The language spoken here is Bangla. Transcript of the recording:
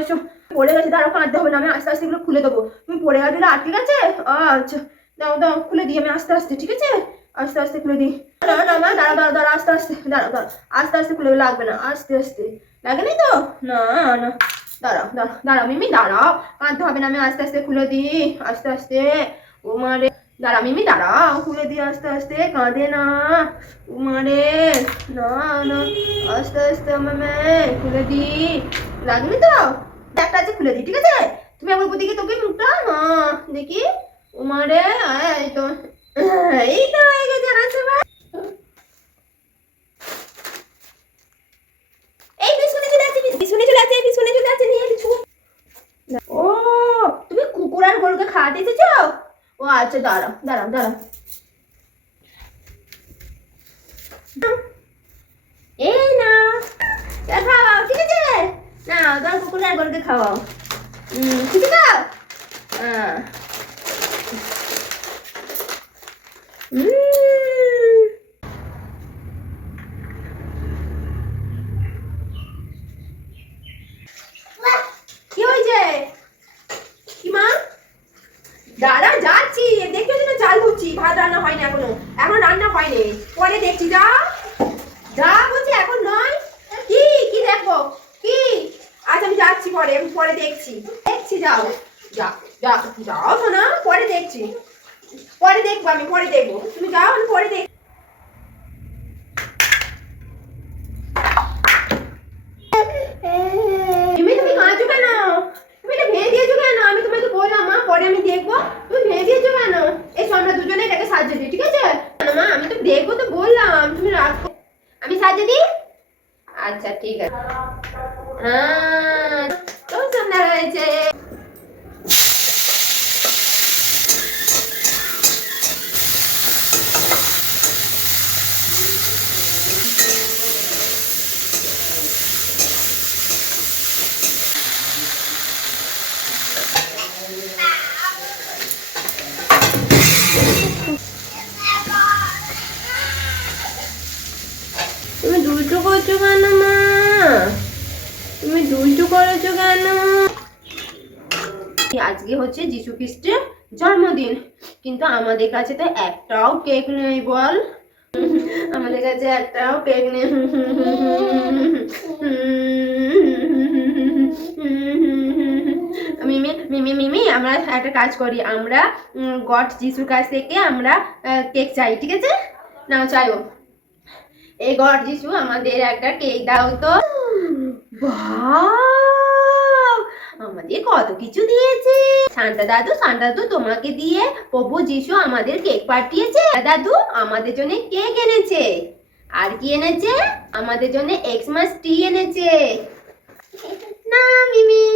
আছে দাঁড়াও কাঁদতে হবে না, আমি আস্তে আস্তে এগুলো খুলে দেবো। তুমি পড়ে গেলে আটকে গেছে আচ্ছা দাও দাও, খুলে দিই আমি আস্তে আস্তে, ঠিক আছে? আস্তে আস্তে খুলে দিই। না না মা দাঁড়া দাঁড়া দাঁড়া আস্তে আস্তে, দাঁড়াও দাঁড়া আস্তে আস্তে খুলে লাগবে না, আস্তে আস্তে। লাগেনি তো? না না। দাঁড়াও দাঁড়াও দাঁড়াও, মিমি, দাঁড়াও। কাঁদতে হবে না, আমি আস্তে আস্তে খুলে দিই, আস্তে আস্তে। ও মারে দাঁড়া মিমি, দাঁড়াও, খুলে দিই আস্তে আস্তে, কাঁদে না। ও মারে না না, আস্তে আস্তে মামে খুলে দিই। লাগেনি তো? আছে, খুলে দিই, ঠিক আছে? তুমি আমার উপর দিকে তোকে মুখটা? হ্যাঁ দেখি। ও মারে এই তো। এই তো হয়ে গেছে এই আছে কিছু ও, তুমি কুকুর আর ও আচ্ছা দাঁড়াও দাঁড়াও দাঁড়াও। এই না। এটা ঠিক গরুকে খাওয়াও। আছে? হ্যাঁ কি হয়েছে? কি মা? দাঁড়া যাচ্ছি। দেখতে হচ্ছে চাল করছি ভাত রান্না হয়নি এখনও। এখন রান্না হয়নি। পরে দেখছি, যা বলছি এখন নয় কি কি দেখব কি আচ্ছা আমি যাচ্ছি পরে, আমি পরে দেখছি। দেখছি, যাও। যাও শোনা পরে দেখছি। পরে দেখব আমি, পরে দেখব। তুমি যাও, আমি পরে দেখ কেন? আমি তোমাকে বললাম, মা, পরে আমি দেখব। তুমি ভেঙে কেন? এই আমরা দুজনে এটাকে সাহায্য দিই, ঠিক আছে? মা, আমি তো দেখব তো বললাম, তুমি রাখো আমি সাহায্য আচ্ছা ঠিক আছে। হ্যাঁ। হয়েছে। তুমি দুটো করছ কেন মা? তুমি দুটো করেছ কেন? আজকে হচ্ছে যিশু খ্রিস্টের জন্মদিন। কিন্তু আমাদের কাছে তো একটাও কেক নেই বল। আমাদের কাছে একটাও কেক নেই। মিমি মিমি মিমি, আমরা একটা কাজ করি। আমরা গড যিশুর কাছ থেকে আমরা কেক চাই, ঠিক আছে? নাও, চাইও। এই গড যিশু আমাদের একটা কেক দাও তো। Wow! আমাদের কত কিছু দিয়েছে। সান্তা দাদু সান্তা দাদু তোমাকে দিয়ে প্রভু যিশু আমাদের কেক পাঠিয়েছে। দাদু, আমাদের জন্য কেক এনেছে। আর কি এনেছে? আমাদের জন্য এক্সমাস টি এনেছে। না, মিমি।